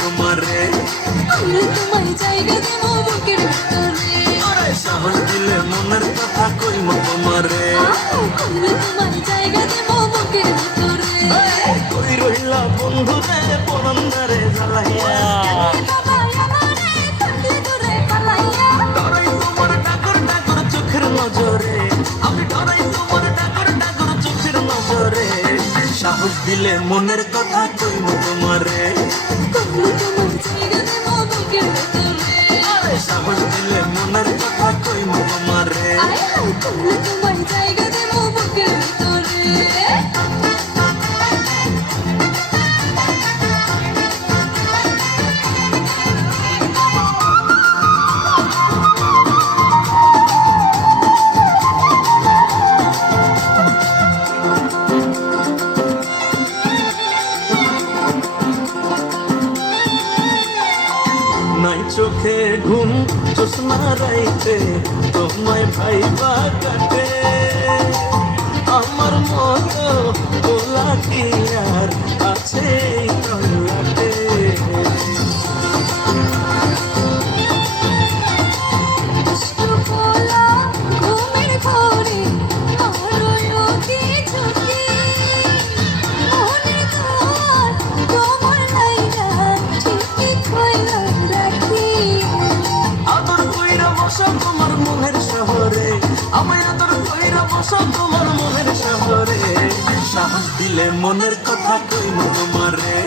তোমারে। আমরা তোমায় জায়গা দেব বুকের ভিতরে। সাহস দিলে মনের কথা কইব তোমারে। আমরা তোমায় জায়গা দেব বুকের ভিতরে। কই রইলা বন্ধু রে পরন্দারে জ্বালাইয়া। বাবা আমারে থাকলে দূরে পালাইয়া। ডরাই তোমার ডাকর ডাকর চোখের নজরে। আমি ডরাই তোমার ডাকর ডাকর চোখের নজরে। সাহস দিলে মনের কথা কইব তোমারে। আমরা তোমায় জায়গা দেব বুকের ভিতরে। সাহস দিলে মনের কথা কইব তোমারে। আমরা তোমায় জায়গা দেব বুকের ভিতরে। নাই চোখে ঘুম জোৎস্না রাইতে তোমায় ভাইবা কাটে। আমার মতো গোলা কি আর আছে এই তল্লাটে। দুষ্টুপোলা ঘুমের ঘোরে আরো কিছুকে মনে ধর তোমার লাইনা ঠিকই কইরা রাখি। আদর কইরা বসা তোমার মনের শহরে। আমায় আদর কইরা বসা তোমার মনের শহরে। সাহস দিলে মনের কথা কইব তোমারে।